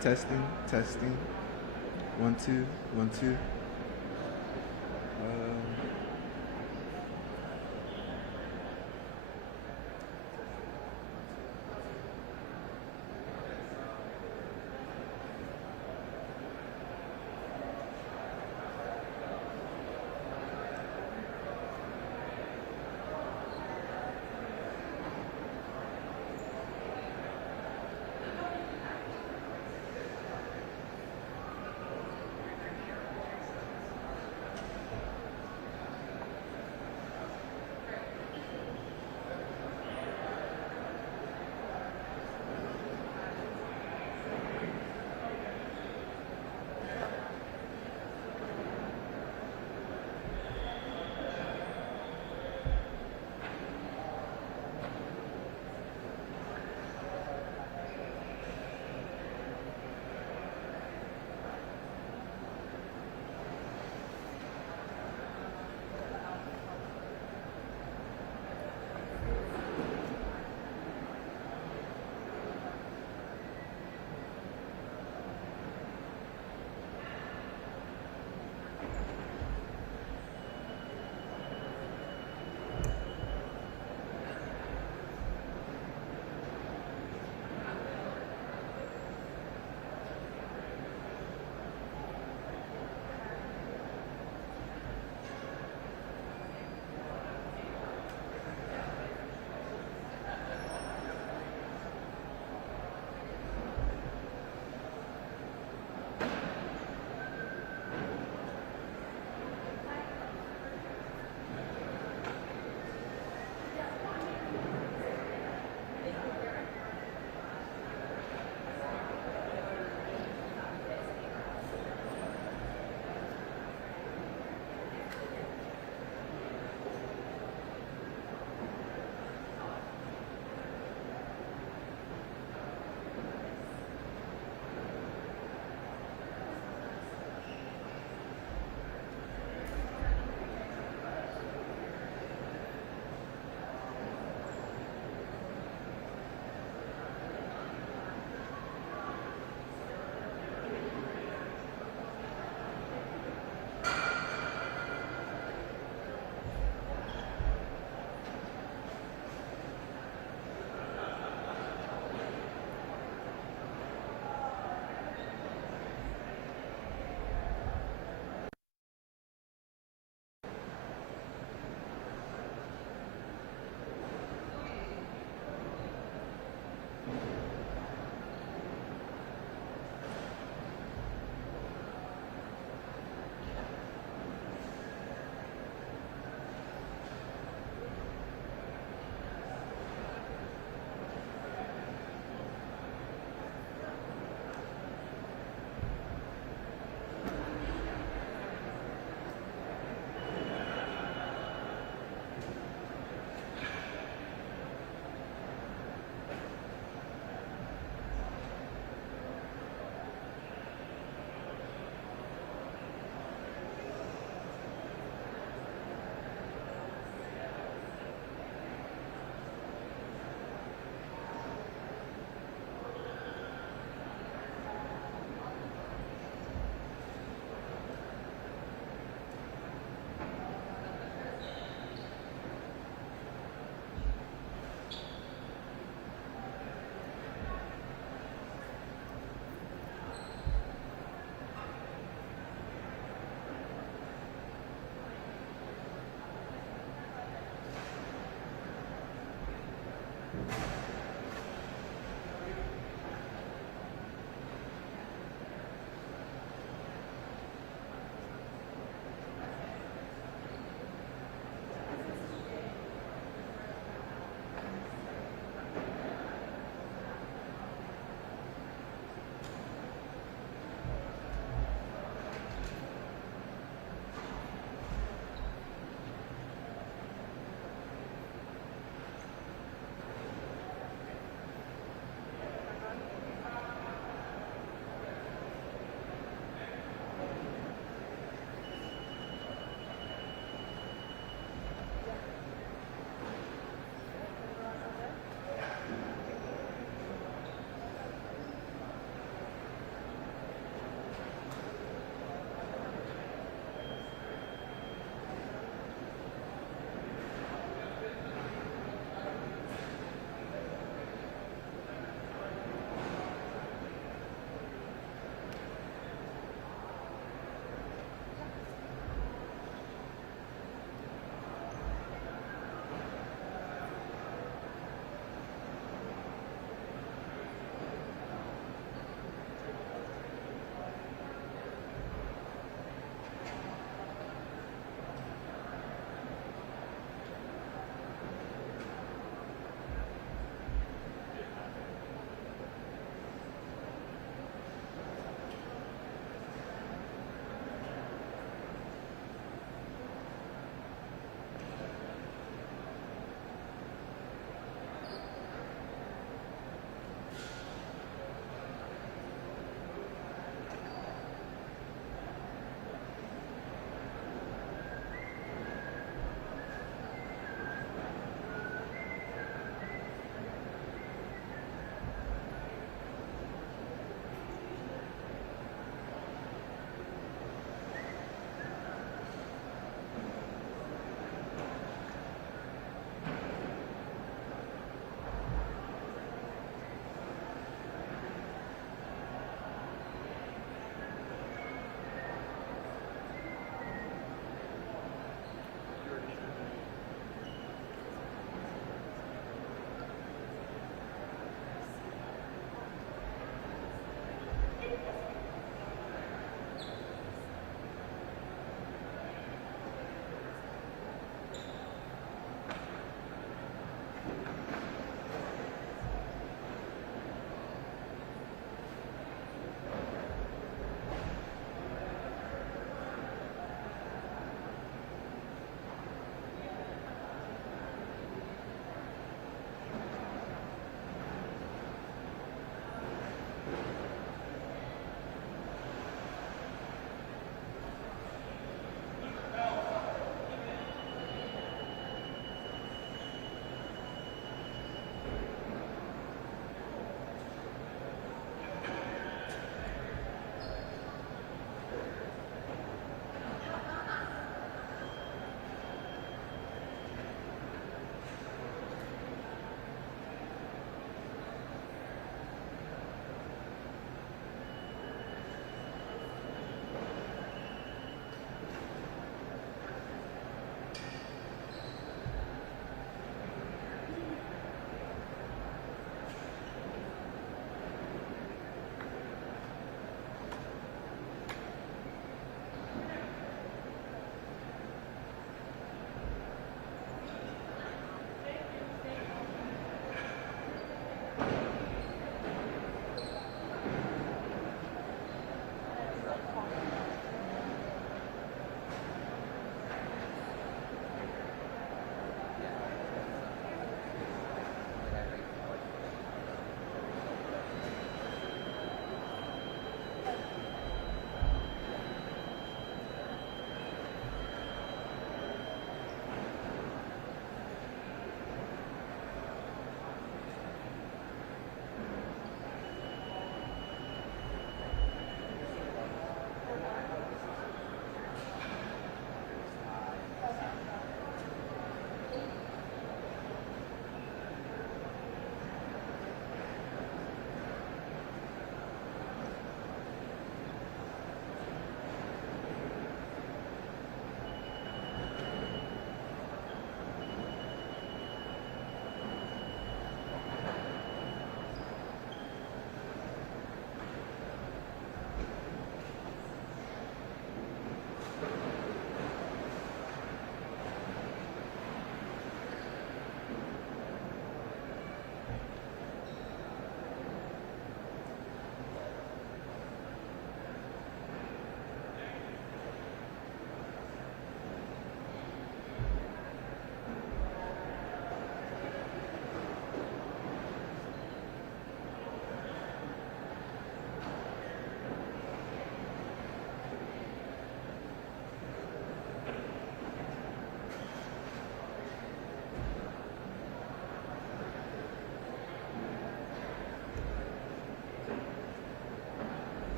Testing, testing. One, two, one, two.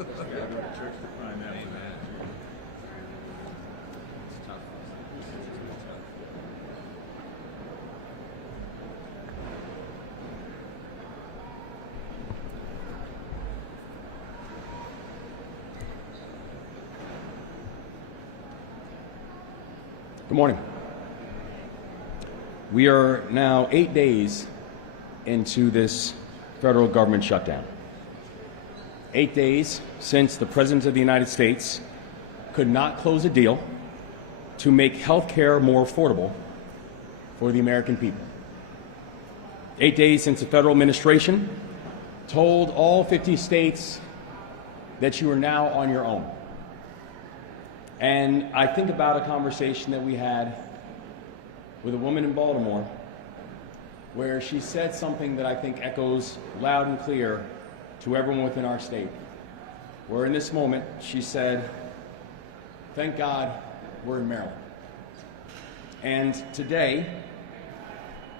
Good morning. We are now 8 days into this federal government shutdown. 8 days since the President of the United States could not close a deal to make health care more affordable for the American people. 8 days since the federal administration told all 50 states that you are now on your own. And I think about a conversation that we had with a woman in Baltimore where she said something that I think echoes loud and clear to everyone within our state. Where in this moment, she said, "Thank God we're in Maryland." And today,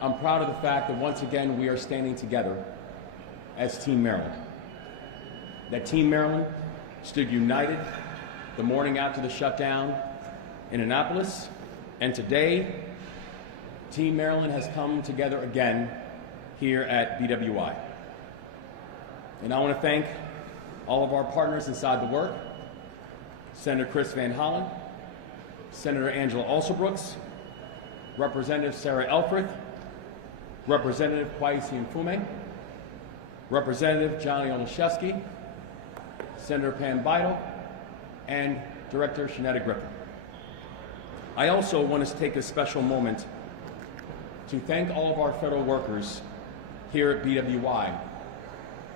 I'm proud of the fact that once again we are standing together as Team Maryland. That Team Maryland stood united the morning after the shutdown in Annapolis, and today, Team Maryland has come together again here at BWI. And I want to thank all of our partners inside the work, Senator Chris Van Hollen, Senator Angela Alsobrooks, Representative Sarah Elfreth, Representative Kwesi Mfume, Representative Johnny Olszewski, Senator Pam Beidel, and Director Shanetta Griffin. I also want to take a special moment to thank all of our federal workers here at BWI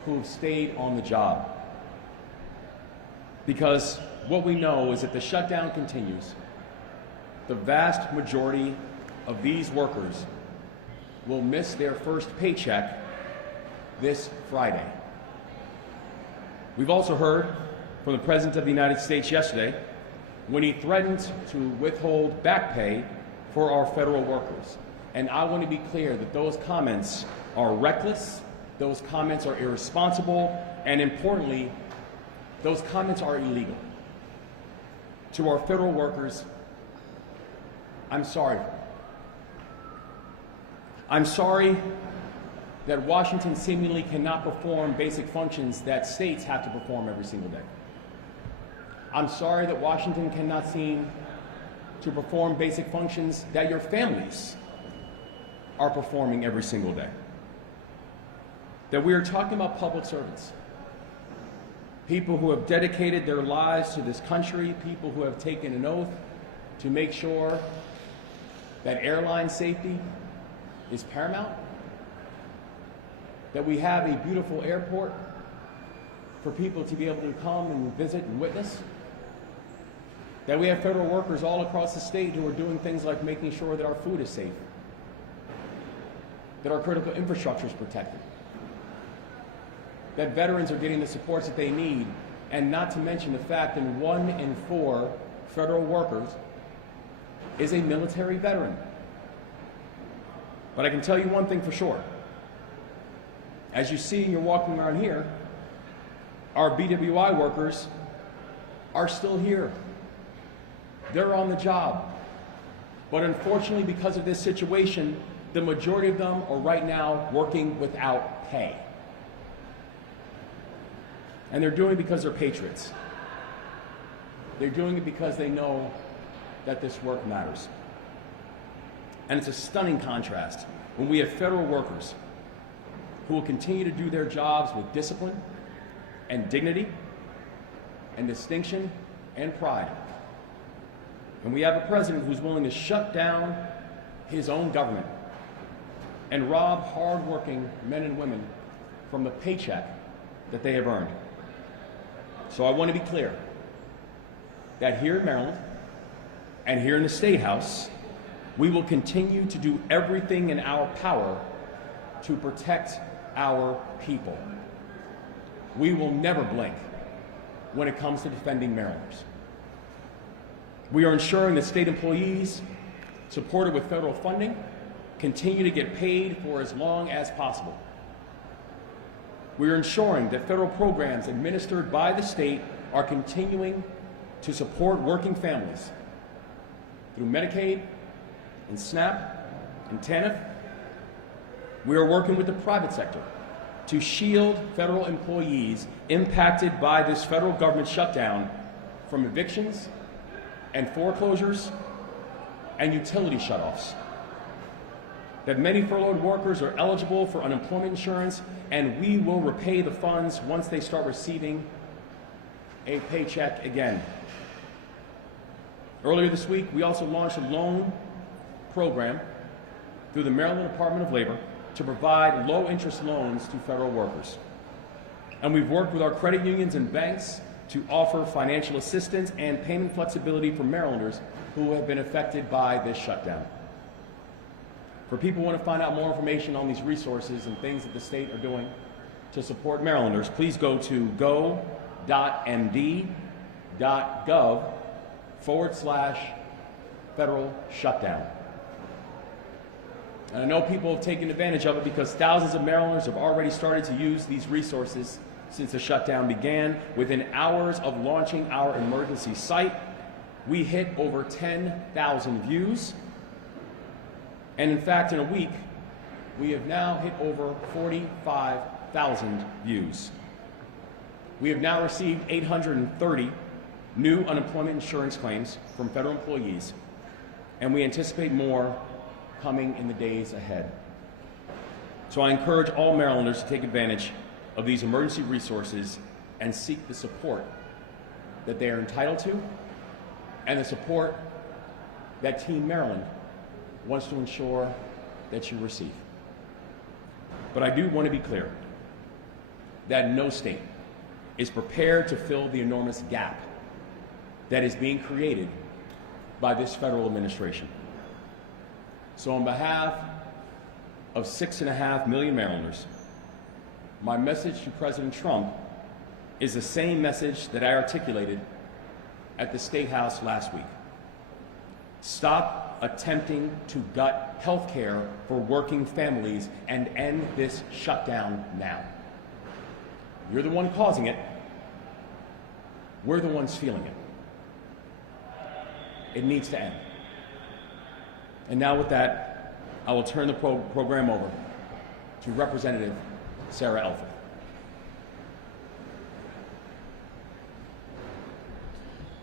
who have stayed on the job. Because what we know is that the shutdown continues. The vast majority of these workers will miss their first paycheck this Friday. We've also heard from the President of the United States yesterday when he threatened to withhold back pay for our federal workers. And I want to be clear that those comments are reckless, those comments are irresponsible, and importantly, those comments are illegal. To our federal workers, I'm sorry. I'm sorry that Washington seemingly cannot perform basic functions that states have to perform every single day. I'm sorry that Washington cannot seem to perform basic functions that your families are performing every single day. That we are talking about public servants, people who have dedicated their lives to this country, people who have taken an oath to make sure that airline safety is paramount, that we have a beautiful airport for people to be able to come and visit and witness, that we have federal workers all across the state who are doing things like making sure that our food is safe, that our critical infrastructure is protected, that veterans are getting the supports that they need, and not to mention the fact that 1 in 4 federal workers is a military veteran. But I can tell you one thing for sure. As you see, you're walking around here, our BWI workers are still here. They're on the job. But unfortunately, because of this situation, the majority of them are right now working without pay. And they're doing it because they're patriots. They're doing it because they know that this work matters. And it's a stunning contrast when we have federal workers who will continue to do their jobs with discipline and dignity and distinction and pride. And we have a president who's willing to shut down his own government and rob hardworking men and women from the paycheck that they have earned. So I want to be clear that here in Maryland and here in the State House, we will continue to do everything in our power to protect our people. We will never blink when it comes to defending Marylanders. We are ensuring that state employees, supported with federal funding, continue to get paid for as long as possible. We are ensuring that federal programs administered by the state are continuing to support working families through Medicaid and SNAP and TANF. We are working with the private sector to shield federal employees impacted by this federal government shutdown from evictions and foreclosures and utility shutoffs. That many furloughed workers are eligible for unemployment insurance, and we will repay the funds once they start receiving a paycheck again. Earlier this week, we also launched a loan program through the Maryland Department of Labor to provide low-interest loans to federal workers. And we've worked with our credit unions and banks to offer financial assistance and payment flexibility for Marylanders who have been affected by this shutdown. For people who want to find out more information on these resources and things that the state are doing to support Marylanders, please go to go.md.gov/federal shutdown. And I know people have taken advantage of it because thousands of Marylanders have already started to use these resources since the shutdown began. Within hours of launching our emergency site, we hit over 10,000 views. And in fact, in a week, we have now hit over 45,000 views. We have now received 830 new unemployment insurance claims from federal employees, and we anticipate more coming in the days ahead. So I encourage all Marylanders to take advantage of these emergency resources and seek the support that they are entitled to and the support that Team Maryland wants to ensure that you receive. But I do want to be clear that no state is prepared to fill the enormous gap that is being created by this federal administration. So on behalf of 6.5 million Marylanders, my message to President Trump is the same message that I articulated at the State House last week. Stop attempting to gut health care for working families and end this shutdown now. You're the one causing it. We're the ones feeling it. It needs to end. And now with that, I will turn the program over to Representative Sarah Elford.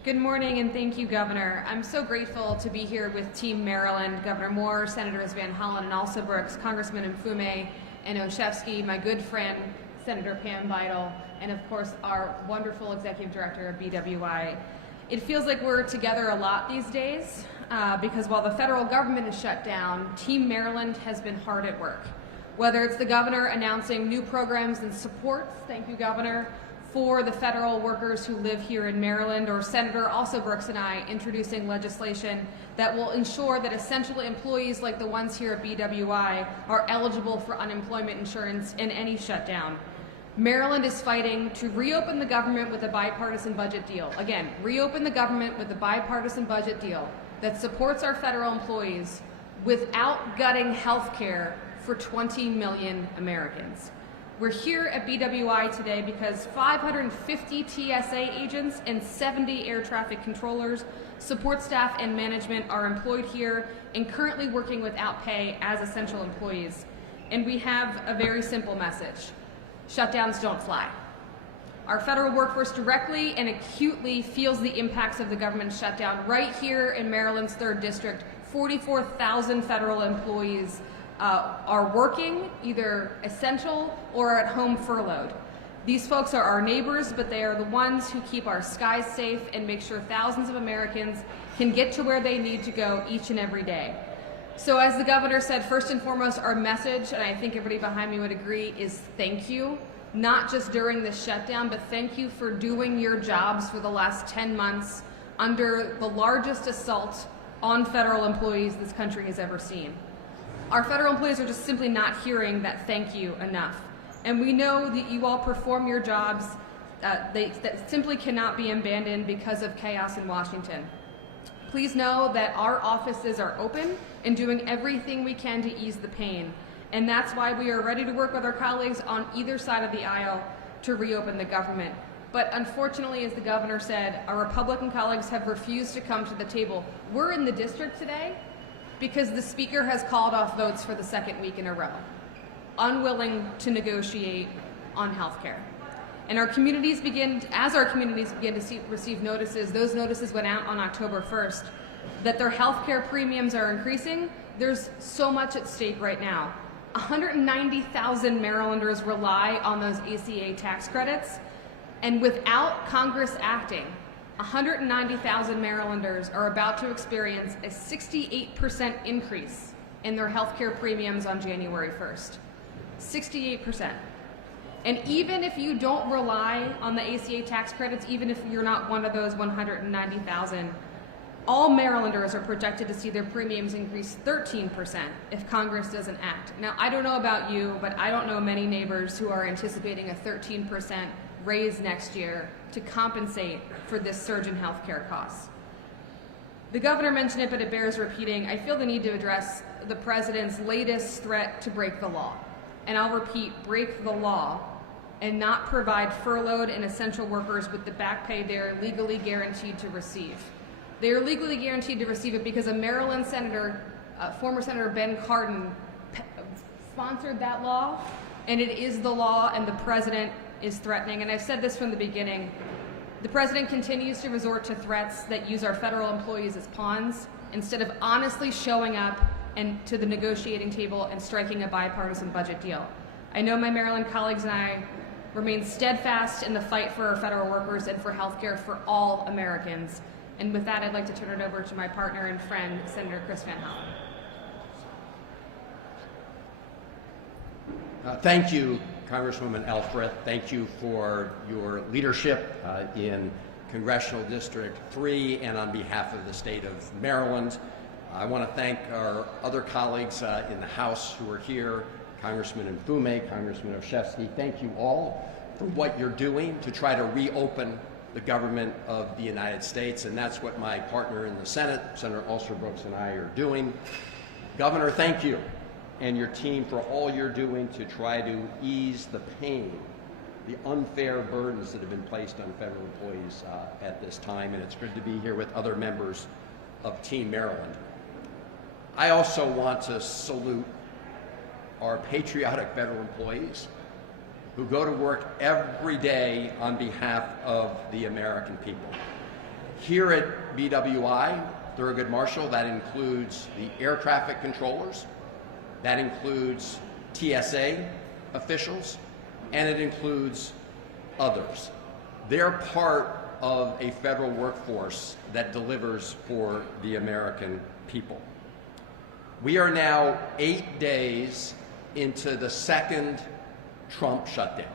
Good morning, and thank you, Governor. I'm so grateful to be here with Team Maryland, Governor Moore, Senators Van Hollen and Alsobrooks, Congressman Mfume and Olszewski, my good friend, Senator Pam Vital, and of course, our wonderful Executive Director of BWI. It feels like we're together a lot these days because while the federal government is shut down, Team Maryland has been hard at work. Whether it's the Governor announcing new programs and supports, thank you, Governor, for the federal workers who live here in Maryland, or Senator Alsobrooks and I introducing legislation that will ensure that essential employees like the ones here at BWI are eligible for unemployment insurance in any shutdown. Maryland is fighting to reopen the government with a bipartisan budget deal. Again, reopen the government with a bipartisan budget deal that supports our federal employees without gutting health care for 20 million Americans. We're here at BWI today because 550 TSA agents and 70 air traffic controllers, support staff, and management are employed here and currently working without pay as essential employees. And we have a very simple message. Shutdowns don't fly. Our federal workforce directly and acutely feels the impacts of the government shutdown. Right here in Maryland's 3rd District, 44,000 federal employees are working, either essential or at home furloughed. These folks are our neighbors, but they are the ones who keep our skies safe and make sure thousands of Americans can get to where they need to go each and every day. So as the Governor said, first and foremost, our message, and I think everybody behind me would agree, is thank you. Not just during this shutdown, but thank you for doing your jobs for the last 10 months under the largest assault on federal employees this country has ever seen. Our federal employees are just simply not hearing that thank you enough. And we know that you all perform your jobs that simply cannot be abandoned because of chaos in Washington. Please know that our offices are open and doing everything we can to ease the pain. And that's why we are ready to work with our colleagues on either side of the aisle to reopen the government. But unfortunately, as the governor said, our Republican colleagues have refused to come to the table. We're in the district today because the speaker has called off votes for the second week in a row, unwilling to negotiate on health care. And as our communities begin to receive notices, those notices went out on October 1st, that their health care premiums are increasing. There's so much at stake right now. 190,000 Marylanders rely on those ACA tax credits, and without Congress acting, 190,000 Marylanders are about to experience a 68% increase in their health care premiums on January 1st. 68%. And even if you don't rely on the ACA tax credits, even if you're not one of those 190,000, all Marylanders are projected to see their premiums increase 13% if Congress doesn't act. Now, I don't know about you, but I don't know many neighbors who are anticipating a 13% raise next year to compensate for this surge in health care costs. The governor mentioned it, but it bears repeating. I feel the need to address the president's latest threat to break the law. And I'll repeat, break the law and not provide furloughed and essential workers with the back pay they're legally guaranteed to receive. They are legally guaranteed to receive it because a Maryland senator, former Senator Ben Cardin, sponsored that law, and it is the law, and the president is threatening. And I've said this from the beginning. The president continues to resort to threats that use our federal employees as pawns instead of honestly showing up and to the negotiating table and striking a bipartisan budget deal. I know my Maryland colleagues and I remain steadfast in the fight for our federal workers and for health care for all Americans. And with that, I'd like to turn it over to my partner and friend, Senator Chris Van Hollen. Thank you, Congresswoman Elfreth. Thank you for your leadership in Congressional District 3 and on behalf of the state of Maryland. I want to thank our other colleagues in the House who are here, Congressman Mfume, Congressman Olszewski. Thank you all for what you're doing to try to reopen the government of the United States, and that's what my partner in the Senate, Senator Alston-Brooks, and I are doing. Governor, thank you and your team for all you're doing to try to ease the pain, the unfair burdens that have been placed on federal employees at this time, and it's good to be here with other members of Team Maryland. I also want to salute our patriotic federal employees who go to work every day on behalf of the American people. Here at BWI, Thurgood Marshall, that includes the air traffic controllers, that includes TSA officials, and it includes others. They're part of a federal workforce that delivers for the American people. We are now 8 days into the second Trump shutdown.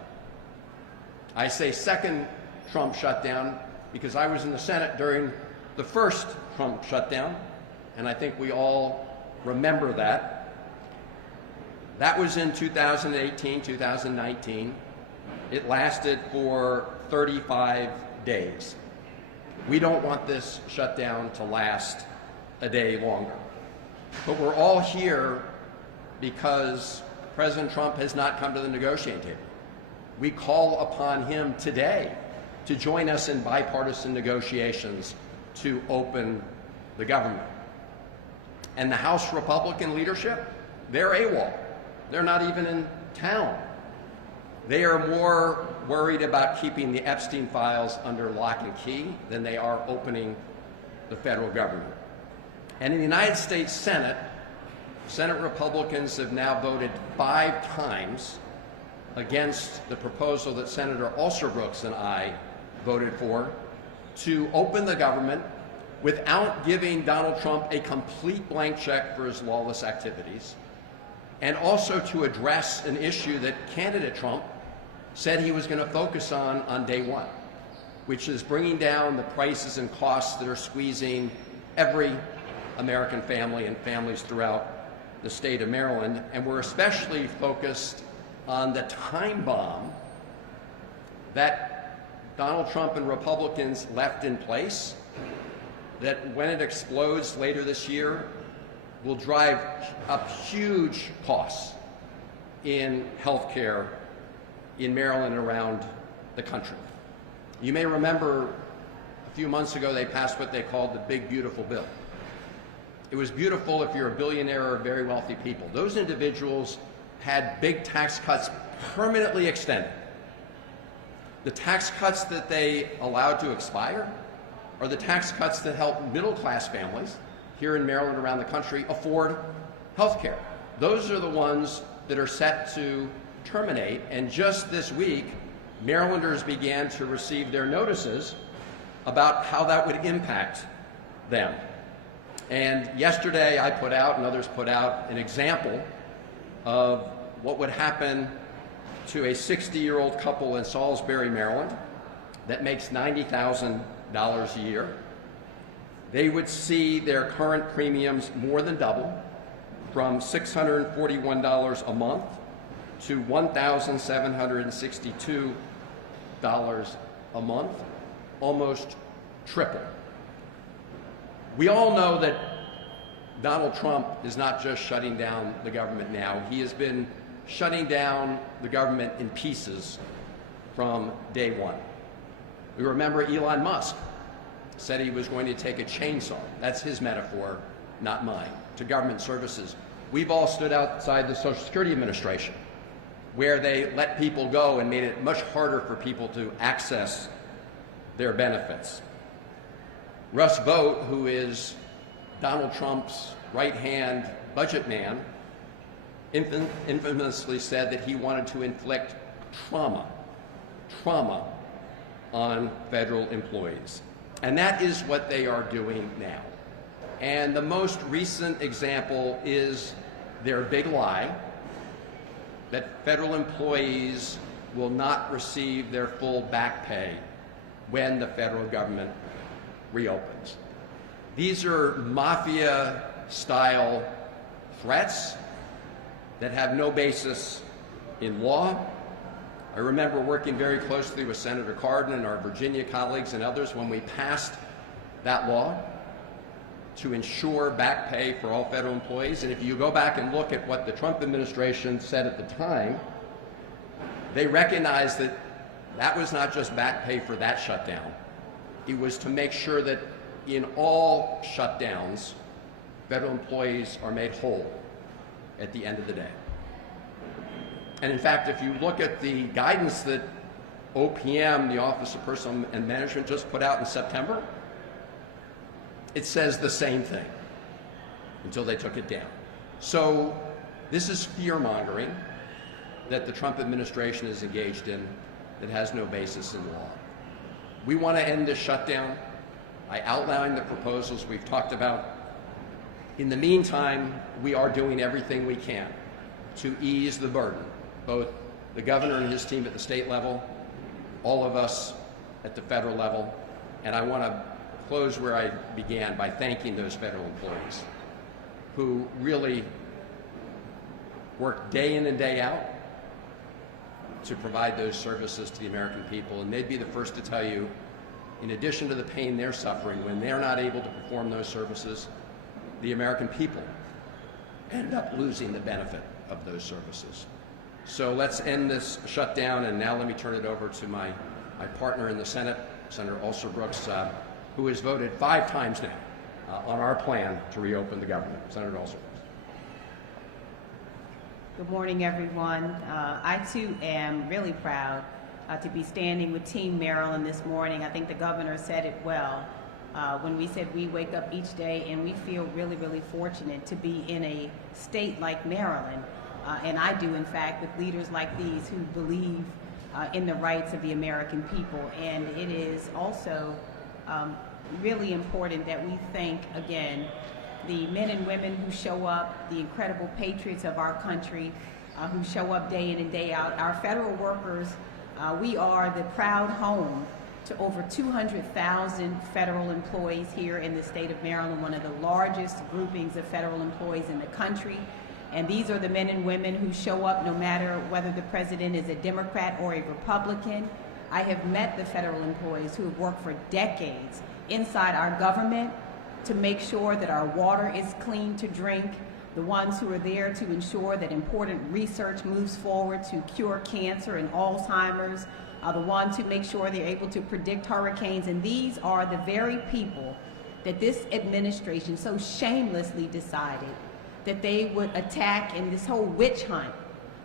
I say second Trump shutdown because I was in the Senate during the first Trump shutdown, and I think we all remember that. That was in 2018, 2019. It lasted for 35 days. We don't want this shutdown to last a day longer. But we're all here because President Trump has not come to the negotiating table. We call upon him today to join us in bipartisan negotiations to open the government. And the House Republican leadership, they're AWOL. They're not even in town. They are more worried about keeping the Epstein files under lock and key than they are opening the federal government. And in the United States Senate, Senate Republicans have now voted 5 times against the proposal that Senator Alston-Brooks and I voted for to open the government without giving Donald Trump a complete blank check for his lawless activities, and also to address an issue that candidate Trump said he was going to focus on day one, which is bringing down the prices and costs that are squeezing every American family and families throughout the state of Maryland. And we're especially focused on the time bomb that Donald Trump and Republicans left in place, that when it explodes later this year will drive up huge costs in health care in Maryland and around the country. You may remember a few months ago they passed what they called the Big Beautiful Bill. It was beautiful if you're a billionaire or very wealthy people. Those individuals had big tax cuts permanently extended. The tax cuts that they allowed to expire are the tax cuts that help middle-class families here in Maryland and around the country afford health care. Those are the ones that are set to terminate, and just this week, Marylanders began to receive their notices about how that would impact them. And yesterday I put out, and others put out, an example of what would happen to a 60-year-old couple in Salisbury, Maryland, that makes $90,000 a year. They would see their current premiums more than double, from $641 a month to $1,762 a month, almost triple. We all know that Donald Trump is not just shutting down the government now. He has been shutting down the government in pieces from day one. We remember Elon Musk said he was going to take a chainsaw, that's his metaphor, not mine, to government services. We've all stood outside the Social Security Administration, where they let people go and made it much harder for people to access their benefits. Russ Vought, who is Donald Trump's right-hand budget man, infamously said that he wanted to inflict trauma on federal employees. And that is what they are doing now. And the most recent example is their big lie that federal employees will not receive their full back pay when the federal government reopens. These are mafia-style threats that have no basis in law. I remember working very closely with Senator Cardin and our Virginia colleagues and others when we passed that law to ensure back pay for all federal employees. And if you go back and look at what the Trump administration said at the time, they recognized that that was not just back pay for that shutdown. It was to make sure that in all shutdowns, federal employees are made whole at the end of the day. And in fact, if you look at the guidance that OPM, the Office of Personnel and Management, just put out in September, it says the same thing until they took it down. So this is fear-mongering that the Trump administration is engaged in that has no basis in law. We want to end this shutdown. I outlined the proposals we've talked about. In the meantime, we are doing everything we can to ease the burden, both the governor and his team at the state level, all of us at the federal level, and I want to close where I began by thanking those federal employees who really work day in and day out to provide those services to the American people. And they'd be the first to tell you, in addition to the pain they're suffering when they're not able to perform those services, the American people end up losing the benefit of those services. So let's end this shutdown, and now let me turn it over to my partner in the Senate, Senator Brooks, who has voted 5 times now on our plan to reopen the government. Senator Brooks. Good morning, everyone. I too am really proud to be standing with Team Maryland this morning. I think the governor said it well when we said we wake up each day and we feel really, really fortunate to be in a state like Maryland. And I do, in fact, with leaders like these who believe in the rights of the American people. And it is also really important that we thank, again, the men and women who show up, the incredible patriots of our country who show up day in and day out. Our federal workers, we are the proud home to over 200,000 federal employees here in the state of Maryland, one of the largest groupings of federal employees in the country. And these are the men and women who show up no matter whether the president is a Democrat or a Republican. I have met the federal employees who have worked for decades inside our government to make sure that our water is clean to drink, the ones who are there to ensure that important research moves forward to cure cancer and Alzheimer's, the ones who make sure they're able to predict hurricanes. And these are the very people that this administration so shamelessly decided that they would attack, and this whole witch hunt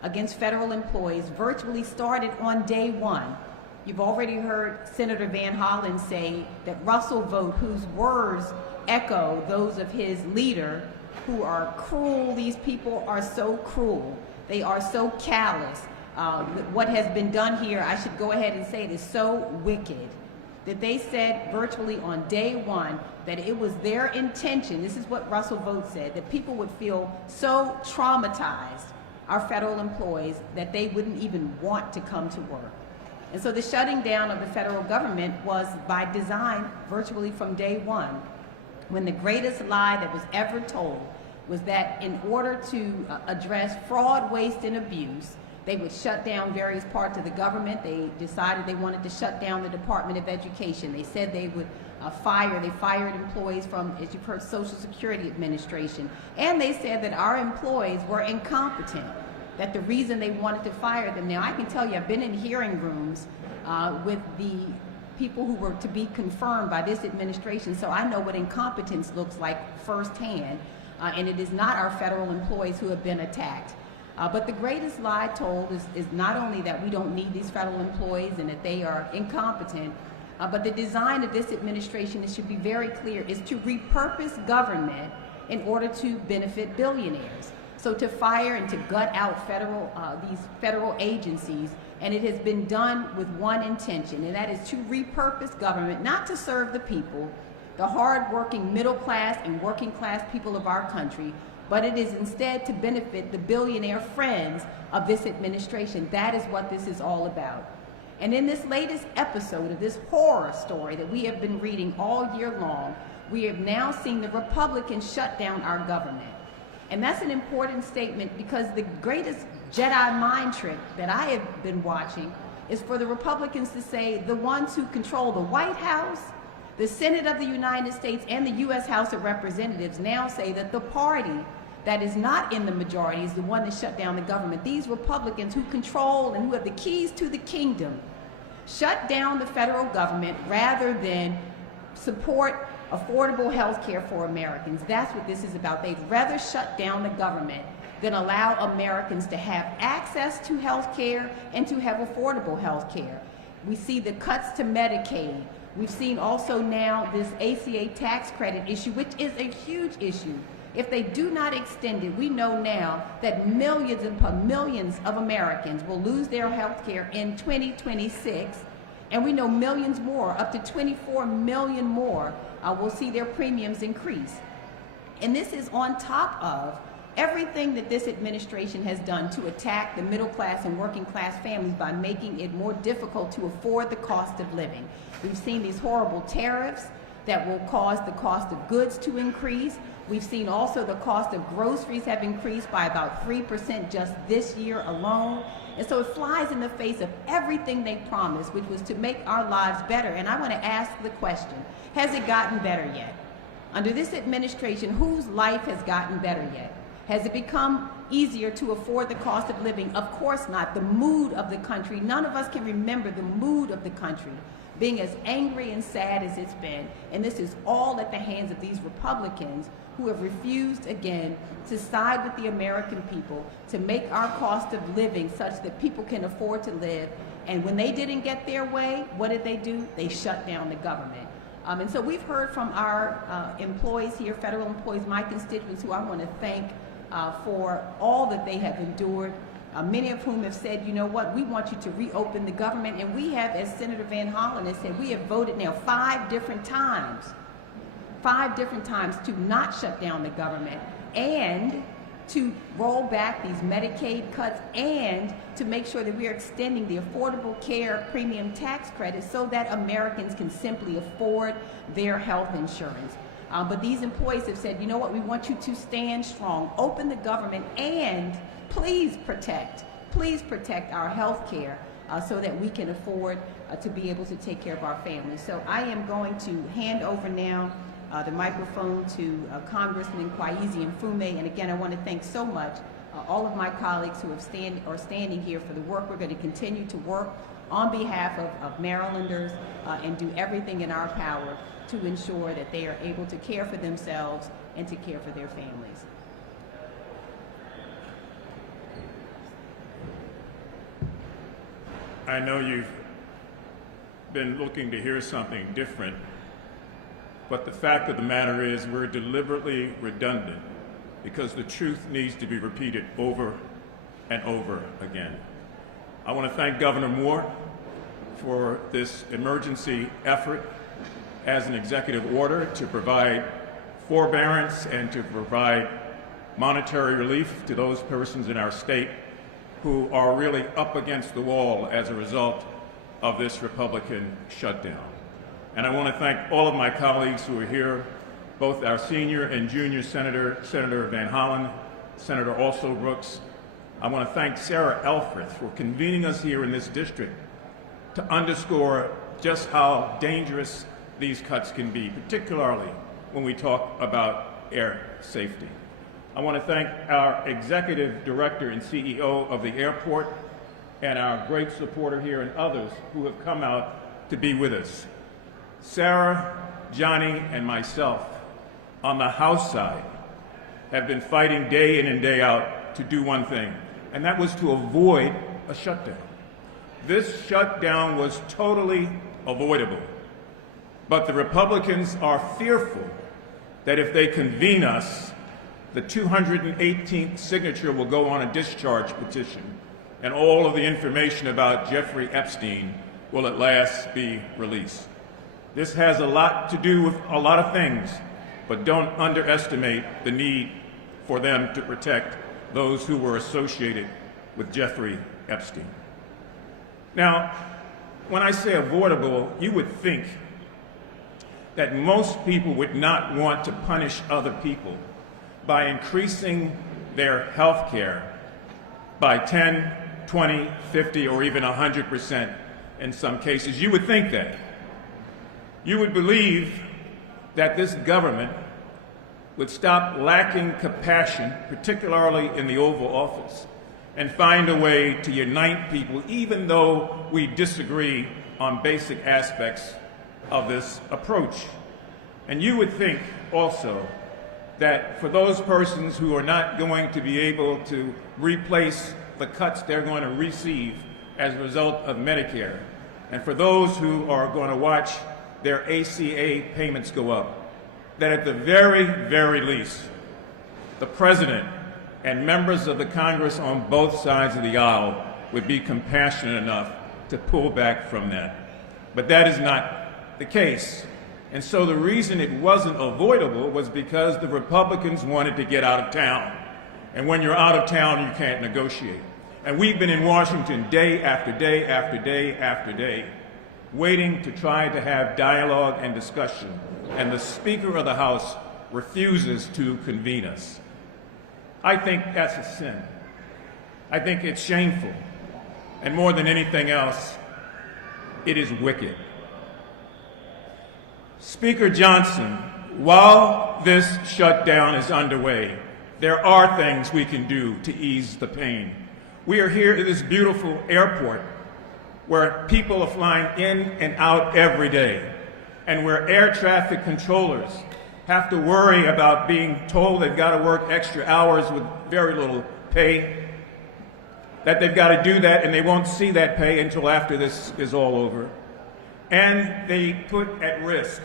against federal employees virtually started on day one. You've already heard Senator Van Hollen say that Russell Vogt, whose words echo those of his leader, who are cruel. These people are so cruel. They are so callous. What has been done here, I should go ahead and say it, is so wicked that they said virtually on day one that it was their intention, this is what Russell Vogt said, that people would feel so traumatized, our federal employees, that they wouldn't even want to come to work. And so the shutting down of the federal government was by design virtually from day one, when the greatest lie that was ever told was that in order to address fraud, waste, and abuse, they would shut down various parts of the government. They decided they wanted to shut down the Department of Education. They said they would they fired employees from, as you've heard, Social Security Administration. And they said that our employees were incompetent, that the reason they wanted to fire them. Now, I can tell you, I've been in hearing rooms with the people who were to be confirmed by this administration, so I know what incompetence looks like firsthand, and it is not our federal employees who have been attacked. But the greatest lie told is not only that we don't need these federal employees and that they are incompetent, but the design of this administration, it should be very clear, is to repurpose government in order to benefit billionaires. So to fire and to gut out these federal agencies, and it has been done with one intention, and that is to repurpose government, not to serve the people, the hard-working middle class and working class people of our country, but it is instead to benefit the billionaire friends of this administration. That is what this is all about. And in this latest episode of this horror story that we have been reading all year long, we have now seen the Republicans shut down our government. And that's an important statement, because the greatest Jedi mind trick that I have been watching is for the Republicans to say the ones who control the White House, the Senate of the United States, and the U.S. House of Representatives now say that the party that is not in the majority is the one that shut down the government. These Republicans who control and who have the keys to the kingdom shut down the federal government rather than support affordable health care for Americans. That's what this is about. They'd rather shut down the government than allow Americans to have access to health care and to have affordable health care. We see the cuts to Medicaid. We've seen also now this ACA tax credit issue, which is a huge issue. If they do not extend it, we know now that millions and millions of Americans will lose their health care in 2026, and we know millions more, up to 24 million more, will see their premiums increase. And this is on top of everything that this administration has done to attack the middle class and working class families by making it more difficult to afford the cost of living. We've seen these horrible tariffs that will cause the cost of goods to increase. We've seen also the cost of groceries have increased by about 3% just this year alone. And so it flies in the face of everything they promised, which was to make our lives better. And I want to ask the question, has it gotten better yet? Under this administration, whose life has gotten better yet? Has it become easier to afford the cost of living? Of course not. The mood of the country, none of us can remember the mood of the country being as angry and sad as it's been. And this is all at the hands of these Republicans who have refused again to side with the American people, to make our cost of living such that people can afford to live. And when they didn't get their way, what did they do? They shut down the government. And so we've heard from our employees here, federal employees, my constituents, who I want to thank for all that they have endured. Many of whom have said, you know what, we want you to reopen the government. And we have, as Senator Van Hollen has said, we have voted now 5 different times to not shut down the government and to roll back these Medicaid cuts and to make sure that we are extending the Affordable Care Premium Tax Credit so that Americans can simply afford their health insurance. But these employees have said, you know what, we want you to stand strong, open the government, and please protect our health care so that we can afford to be able to take care of our families. So I am going to hand over now the microphone to Congressman Kwesi Mfume. And again, I want to thank so much all of my colleagues who are standing here for the work. We're going to continue to work on behalf of Marylanders and do everything in our power to ensure that they are able to care for themselves and to care for their families. I know you've been looking to hear something different, but the fact of the matter is we're deliberately redundant because the truth needs to be repeated over and over again. I want to thank Governor Moore for this emergency effort as an executive order to provide forbearance and to provide monetary relief to those persons in our state who are really up against the wall as a result of this Republican shutdown. And I want to thank all of my colleagues who are here, both our senior and junior senator, Senator Van Hollen, Senator also Brooks. I want to thank Sarah Elfreth for convening us here in this district to underscore just how dangerous these cuts can be, particularly when we talk about air safety. I want to thank our executive director and CEO of the airport and our great supporter here and others who have come out to be with us. Sarah, Johnny, and myself on the House side have been fighting day in and day out to do one thing, and that was to avoid a shutdown. This shutdown was totally avoidable, but the Republicans are fearful that if they convene us, the 218th signature will go on a discharge petition, and all of the information about Jeffrey Epstein will at last be released. This has a lot to do with a lot of things, but don't underestimate the need for them to protect those who were associated with Jeffrey Epstein. Now, when I say avoidable, you would think that most people would not want to punish other people by increasing their health care by 10, 20, 50, or even 100% in some cases. You would think that. You would believe that this government would stop lacking compassion, particularly in the Oval Office, and find a way to unite people, even though we disagree on basic aspects of this approach. And you would think also that for those persons who are not going to be able to replace the cuts they're going to receive as a result of Medicare, and for those who are going to watch their ACA payments go up, that at the very, very least, the President and members of the Congress on both sides of the aisle would be compassionate enough to pull back from that. But that is not the case. And so the reason it wasn't avoidable was because the Republicans wanted to get out of town. And when you're out of town, you can't negotiate. And we've been in Washington day after day after day after day, waiting to try to have dialogue and discussion. And the Speaker of the House refuses to convene us. I think that's a sin. I think it's shameful. And more than anything else, it is wicked. Speaker Johnson, while this shutdown is underway, there are things we can do to ease the pain. We are here at this beautiful airport where people are flying in and out every day, and where air traffic controllers have to worry about being told they've got to work extra hours with very little pay, that they've got to do that and they won't see that pay until after this is all over. And they put at risk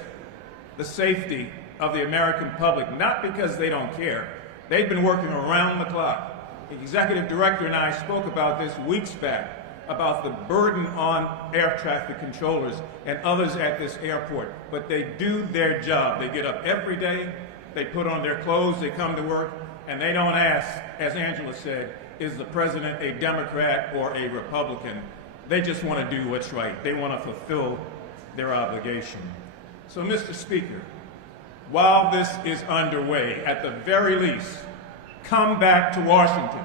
the safety of the American public, not because they don't care. They've been working around the clock. The executive director and I spoke about this weeks back, about the burden on air traffic controllers and others at this airport. But they do their job. They get up every day, they put on their clothes, they come to work, and they don't ask, as Angela said, is the president a Democrat or a Republican? They just want to do what's right. They want to fulfill their obligation. So, Mr. Speaker, while this is underway, at the very least, come back to Washington,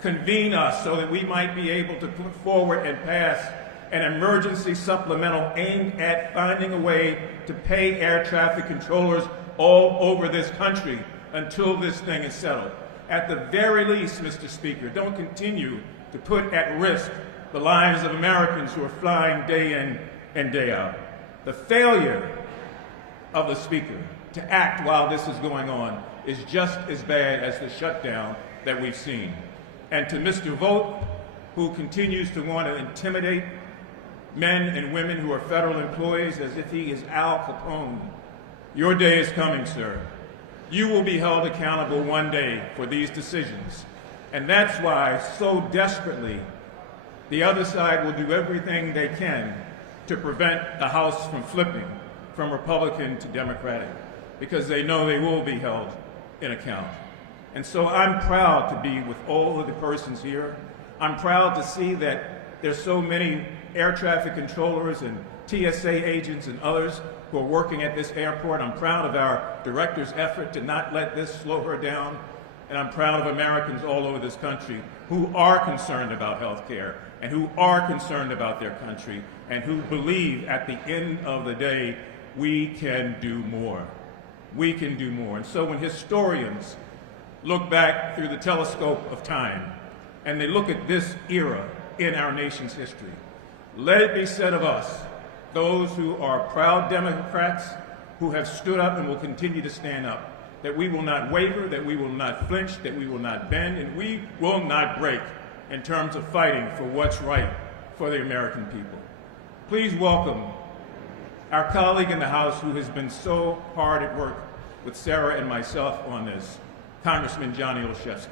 convene us so that we might be able to put forward and pass an emergency supplemental aimed at finding a way to pay air traffic controllers all over this country until this thing is settled. At the very least, Mr. Speaker, don't continue to put at risk the lives of Americans who are flying day in and day out. The failure of the Speaker to act while this is going on is just as bad as the shutdown that we've seen. And to Mr. Vogt, who continues to want to intimidate men and women who are federal employees as if he is Al Capone, your day is coming, sir. You will be held accountable one day for these decisions. And that's why, so desperately, the other side will do everything they can to prevent the House from flipping from Republican to Democratic, because they know they will be held in account. And so I'm proud to be with all of the persons here. I'm proud to see that there's so many air traffic controllers and TSA agents and others who are working at this airport. I'm proud of our director's effort to not let this slow her down. And I'm proud of Americans all over this country who are concerned about health care and who are concerned about their country and who believe at the end of the day we can do more. We can do more. And so when historians look back through the telescope of time and they look at this era in our nation's history, let it be said of us, those who are proud Democrats who have stood up and will continue to stand up, that we will not waver, that we will not flinch, that we will not bend, and we will not break in terms of fighting for what's right for the American people. Please welcome our colleague in the House who has been so hard at work with Sarah and myself on this, Congressman Johnny Olszewski.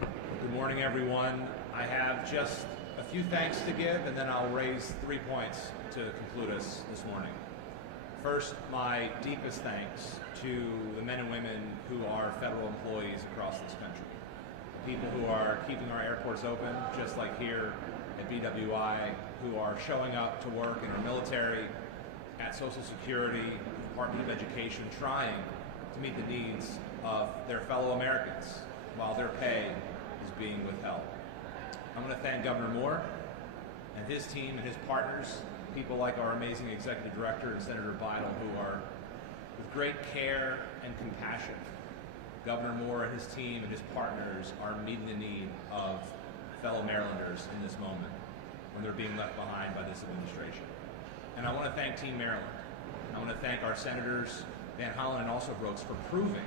Good morning, everyone. I have just a few thanks to give, and then I'll raise 3 points to conclude us this morning. First, my deepest thanks to the men and women who are federal employees across this country. People who are keeping our airports open, just like here at BWI, who are showing up to work in our military, at Social Security, Department of Education, trying to meet the needs of their fellow Americans while their pay is being withheld. I'm going to thank Governor Moore and his team and his partners, people like our amazing Executive Director and Senator Bidel, who are, with great care and compassion, Governor Moore and his team and his partners are meeting the need of fellow Marylanders in this moment when they're being left behind by this administration. And I want to thank Team Maryland. I want to thank our Senators Van Hollen and also Brooks for proving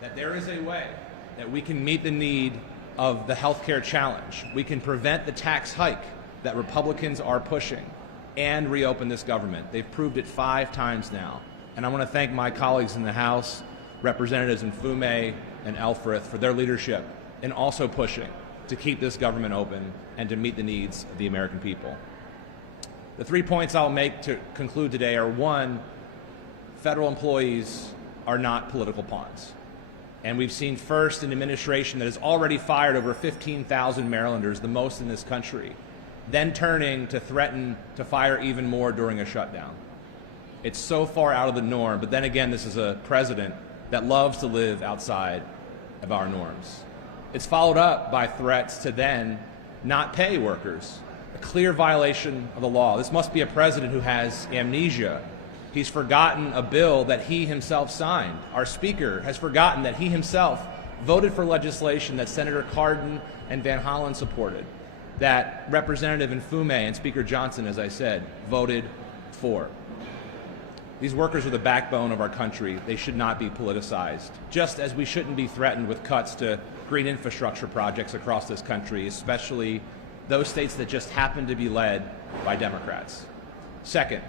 that there is a way that we can meet the need of the healthcare challenge. We can prevent the tax hike that Republicans are pushing and reopen this government. They've proved it 5 times now. And I want to thank my colleagues in the House, Representatives Mfume and Elfreth, for their leadership in also pushing to keep this government open and to meet the needs of the American people. The 3 points I'll make to conclude today are: 1, federal employees are not political pawns. And we've seen first an administration that has already fired over 15,000 Marylanders, the most in this country, then turning to threaten to fire even more during a shutdown. It's so far out of the norm, but then again, this is a president that loves to live outside of our norms. It's followed up by threats to then not pay workers, a clear violation of the law. This must be a president who has amnesia. He's forgotten a bill that he himself signed. Our Speaker has forgotten that he himself voted for legislation that Senator Cardin and Van Hollen supported, that Representative Mfume and Speaker Johnson, as I said, voted for. These workers are the backbone of our country. They should not be politicized, just as we shouldn't be threatened with cuts to green infrastructure projects across this country, especially those states that just happen to be led by Democrats. Second,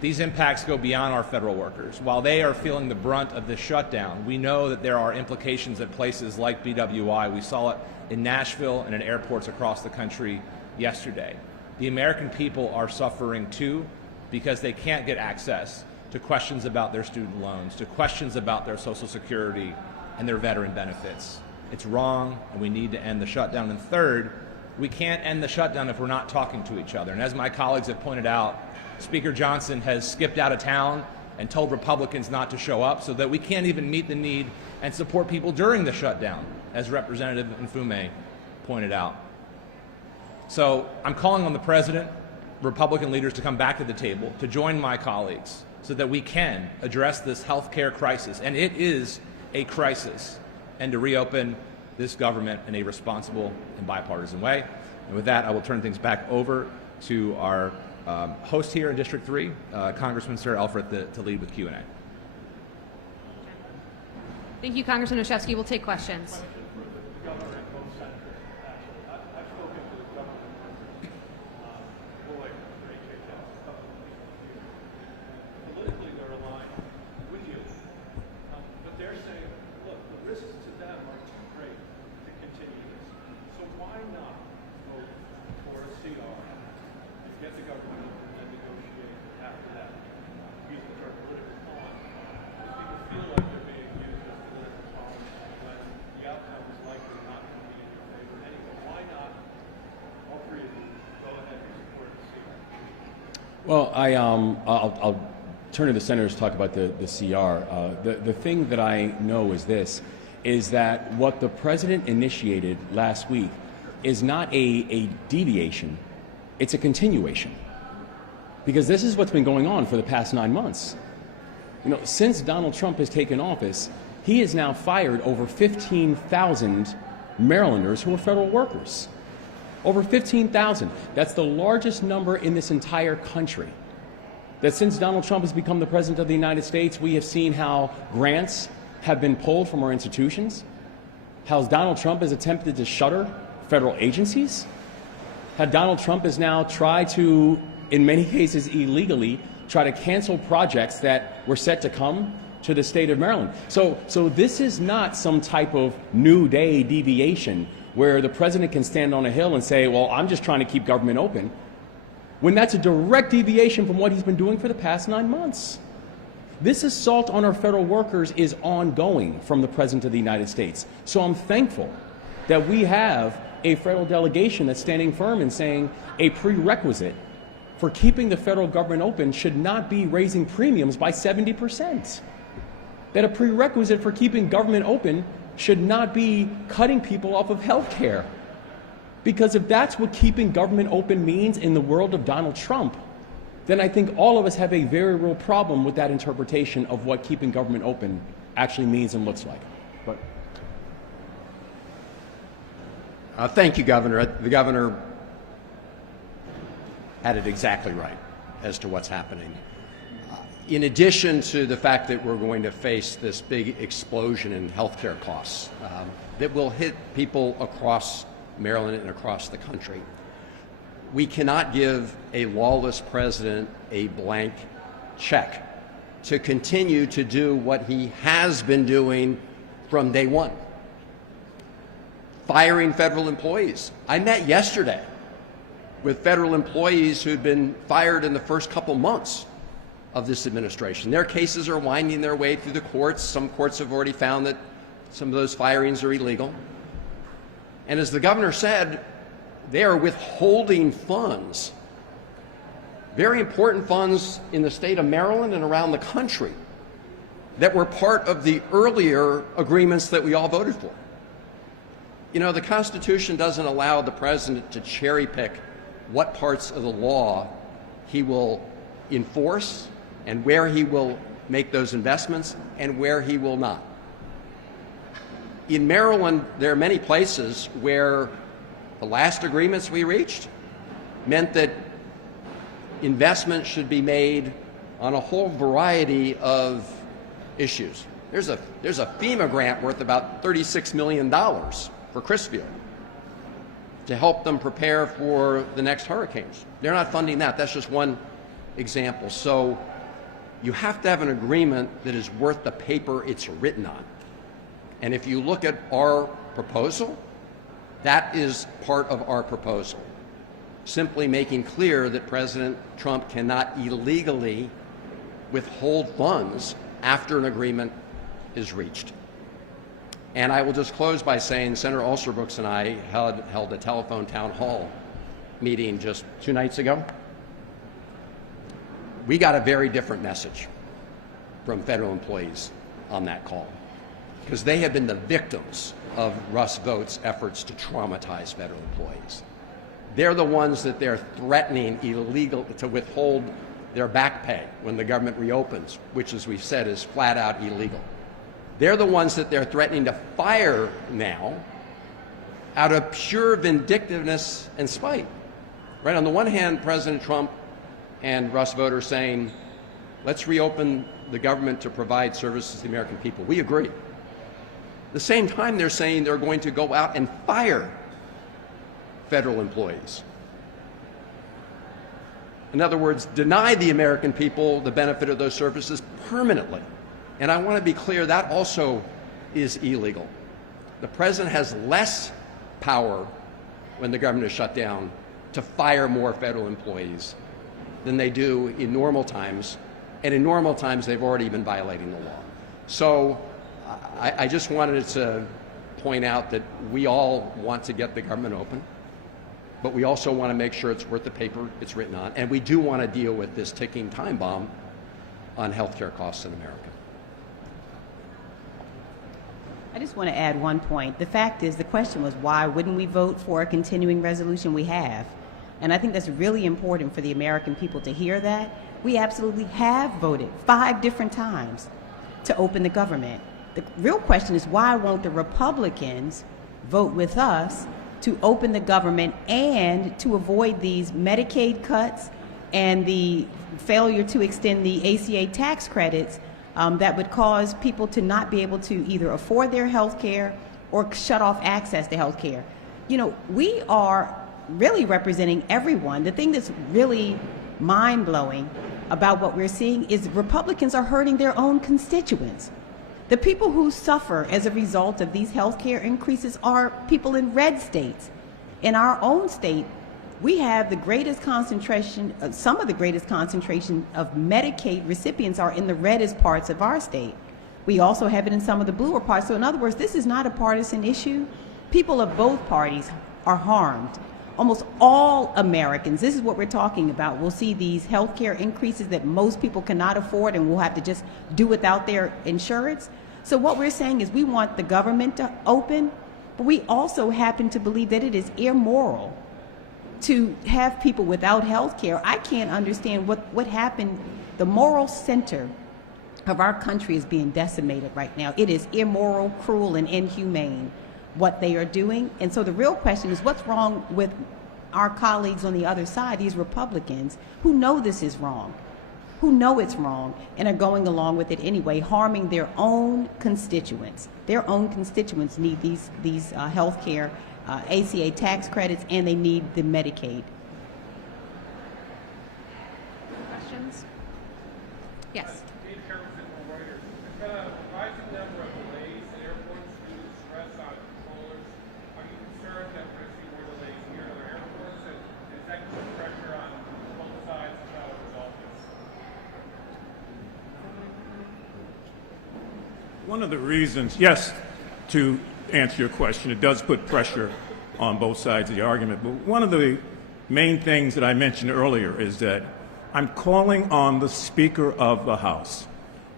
these impacts go beyond our federal workers. While they are feeling the brunt of this shutdown, we know that there are implications at places like BWI. We saw it in Nashville and in airports across the country yesterday. The American people are suffering too, because they can't get access to questions about their student loans, to questions about their Social Security and their veteran benefits. It's wrong, and we need to end the shutdown. And third, we can't end the shutdown if we're not talking to each other. And as my colleagues have pointed out, Speaker Johnson has skipped out of town and told Republicans not to show up, so that we can't even meet the need and support people during the shutdown. as Representative Mfume pointed out. So I'm calling on the President, Republican leaders to come back to the table, to join my colleagues so that we can address this health care crisis, and it is a crisis, and to reopen this government in a responsible and bipartisan way. And with that, I will turn things back over to our host here in District 3, Congressman Sir Elfreth, to lead with Q&A. Thank you, Congressman Olszewski. We'll take questions. Well, I'll turn to the senators to talk about the CR. The thing that I know is this, is that what the president initiated last week is not a deviation, it's a continuation. Because this is what's been going on for the past 9 months. You know, since Donald Trump has taken office, he has now fired over 15,000 Marylanders who are federal workers. Over 15,000. That's the largest number in this entire country. That since Donald Trump has become the President of the United States, we have seen how grants have been pulled from our institutions, how Donald Trump has attempted to shutter federal agencies, how Donald Trump has now tried to, in many cases illegally, try to cancel projects that were set to come to the state of Maryland. So this is not some type of new day deviation where the president can stand on a hill and say, well, I'm just trying to keep government open, when that's a direct deviation from what he's been doing for the past 9 months. This assault on our federal workers is ongoing from the President of the United States. So I'm thankful that we have a federal delegation that's standing firm and saying a prerequisite for keeping the federal government open should not be raising premiums by 70%. That a prerequisite for keeping government open should not be cutting people off of health care. Because if that's what keeping government open means in the world of Donald Trump, then I think all of us have a very real problem with that interpretation of what keeping government open actually means and looks like. But Thank you, Governor. The governor had it exactly right as to what's happening. In addition to the fact that we're going to face this big explosion in healthcare costs that will hit people across Maryland and across the country, we cannot give a lawless president a blank check to continue to do what he has been doing from day one. Firing federal employees. I met yesterday with federal employees who'd been fired in the first couple months of this administration. Their cases are winding their way through the courts. Some courts have already found that some of those firings are illegal. And as the governor said, they are withholding funds, very important funds in the state of Maryland and around the country, that were part of the earlier agreements that we all voted for. You know, the Constitution doesn't allow the president to cherry pick what parts of the law he will enforce and where he will make those investments and where he will not. In Maryland, there are many places where the last agreements we reached meant that investment should be made on a whole variety of issues. There's a FEMA grant worth about $36 million for Crisfield to help them prepare for the next hurricanes. They're not funding that. That's just one example. So you have to have an agreement that is worth the paper it's written on. And if you look at our proposal, that is part of our proposal. Simply making clear that President Trump cannot illegally withhold funds after an agreement is reached. And I will just close by saying Senator Alsterbrooks and I held a telephone town hall meeting just 2 nights ago. We got a very different message from federal employees on that call. because they have been the victims of Russ Vought's efforts to traumatize federal employees. They're the ones that they're threatening to withhold their back pay when the government reopens, which, as we've said, is flat out illegal. They're the ones that they're threatening to fire now out of pure vindictiveness and spite. Right? On the one hand, President Trump and Russ Vought are saying, let's reopen the government to provide services to the American people. We agree. At the same time, they're saying they're going to go out and fire federal employees. In other words, deny the American people the benefit of those services permanently. And I want to be clear, that also is illegal. The president has less power when the government is shut down to fire more federal employees than they do in normal times. And in normal times, they've already been violating the law. So I just wanted to point out that we all want to get the government open, but we also want to make sure it's worth the paper it's written on. And we do want to deal with this ticking time bomb on healthcare costs in America. I just want to add one point. The fact is, the question was, why wouldn't we vote for a continuing resolution? We have. And I think that's really important for the American people to hear that. We absolutely have voted 5 different times to open the government. The real question is, why won't the Republicans vote with us to open the government and to avoid these Medicaid cuts and the failure to extend the ACA tax credits that would cause people to not be able to either afford their health care or shut off access to health care. You know, we are really representing everyone. The thing that's really mind-blowing about what we're seeing is Republicans are hurting their own constituents. The people who suffer as a result of these health care increases are people in red states. In our own state, we have the greatest concentration, some of the greatest concentration of Medicaid recipients are in the reddest parts of our state. We also have it in some of the bluer parts. So in other words, this is not a partisan issue. People of both parties are harmed. Almost all Americans, this is what we're talking about, will see these health care increases that most people cannot afford and will have to just do without their insurance. So what we're saying is we want the government to open, but we also happen to believe that it is immoral to have people without health care. I can't understand what happened. The moral center of our country is being decimated right now. It is immoral, cruel, and inhumane what they are doing. And so the real question is, what's wrong with our colleagues on the other side, these Republicans, who know this is wrong, who know it's wrong, and are going along with it anyway, harming their own constituents. Their own constituents need these health care, ACA tax credits, and they need the Medicaid. Questions? Yes. One of the reasons, yes, to answer your question, it does put pressure on both sides of the argument. But one of the main things that I mentioned earlier is that I'm calling on the Speaker of the House,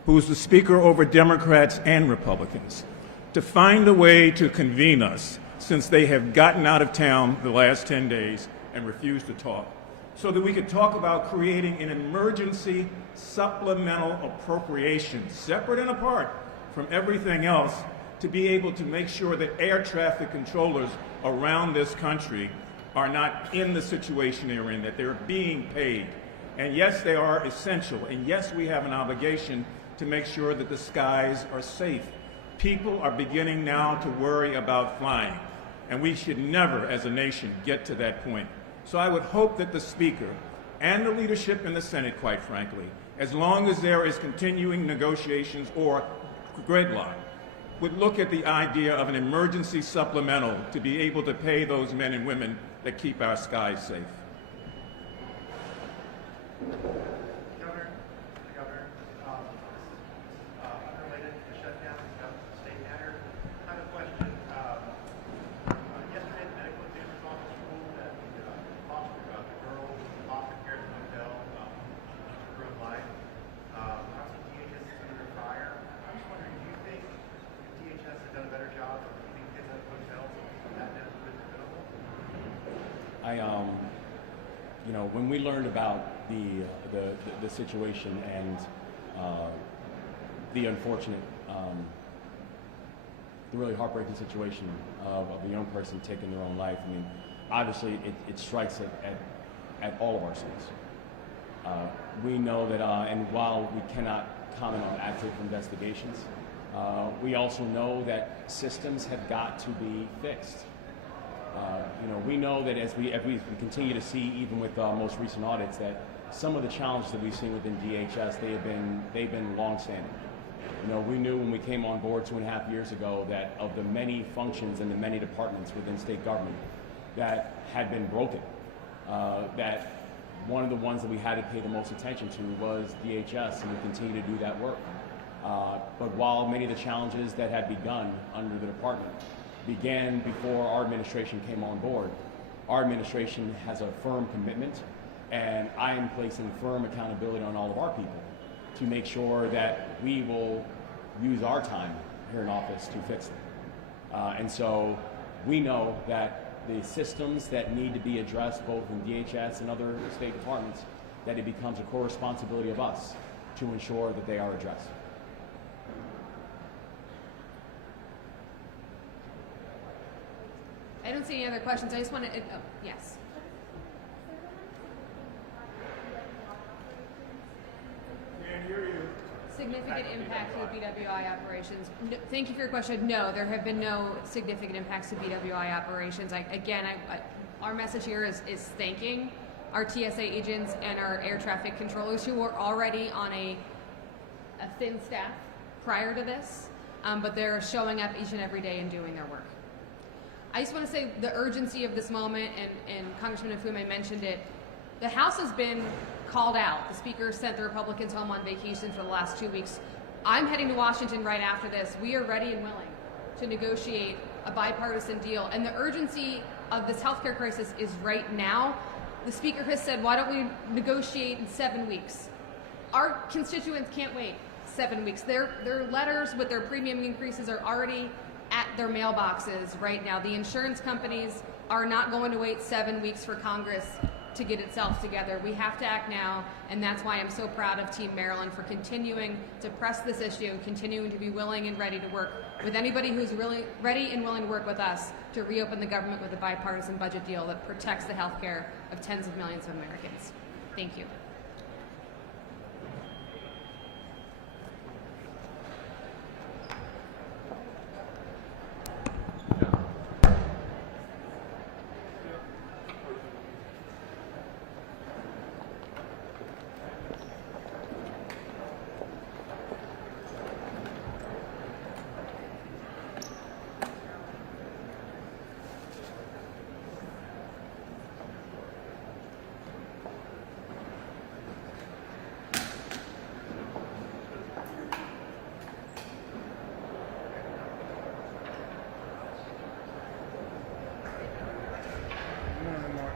who's the Speaker over Democrats and Republicans, to find a way to convene us, since they have gotten out of town the last 10 days and refused to talk, so that we could talk about creating an emergency supplemental appropriation, separate and apart from everything else, to be able to make sure that air traffic controllers around this country are not in the situation they're in, that they're being paid. And yes, they are essential. And yes, we have an obligation to make sure that the skies are safe. People are beginning now to worry about flying. And we should never, as a nation, get to that point. So I would hope that the Speaker and the leadership in the Senate, quite frankly, as long as there is continuing negotiations or gridlock, would look at the idea of an emergency supplemental to be able to pay those men and women that keep our skies safe. Governor, unrelated to the shutdown, it's a state matter. I have a question. Yesterday, the medical examiner's office ruled that the girl who lost her care at the hotel, took her own life. Obviously, DHS is under fire. I'm just wondering, do you think DHS you know, when we learned about the situation and the unfortunate, the really heartbreaking situation of a young person taking their own life, I mean, obviously it strikes at all of our schools. We know that, and while we cannot comment on active investigations, we also know that systems have got to be fixed. You know, we know that as we continue to see, even with most recent audits, that some of the challenges that we've seen within DHS, they've been long-standing. You know, we knew when we came on board 2.5 years ago that of the many functions and the many departments within state government that had been broken, that one of the ones that we had to pay the most attention to was DHS, and we continue to do that work. But while many of the challenges that had begun under the department began before our administration came on board, our administration has a firm commitment, and I am placing firm accountability on all of our people to make sure that we will use our time here in office to fix them. And so we know that the systems that need to be addressed both in DHS and other state departments, that it becomes a core responsibility of us to ensure that they are addressed. I don't see any other questions. I just want to, oh, yes. Can't hear you. Significant impact to the BWI operations. No, thank you for your question. No, there have been no significant impacts to BWI operations. Our message here is thanking our TSA agents and our air traffic controllers who were already on a thin staff prior to this, but they're showing up each and every day and doing their work. I just want to say the urgency of this moment, and Congressman Mfume mentioned it, the House has been called out. The Speaker sent the Republicans home on vacation for the last 2 weeks. I'm heading to Washington right after this. We are ready and willing to negotiate a bipartisan deal. And the urgency of this healthcare crisis is right now. The Speaker has said, why don't we negotiate in 7 weeks? Our constituents can't wait 7 weeks. Their letters with their premium increases are already at their mailboxes right now. The insurance companies are not going to wait 7 weeks for Congress to get itself together. We have to act now, and that's why I'm so proud of Team Maryland for continuing to press this issue, continuing to be willing and ready to work with anybody who's really ready and willing to work with us to reopen the government with a bipartisan budget deal that protects the health care of tens of millions of Americans. Thank you.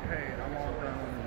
Hey, I'm all done.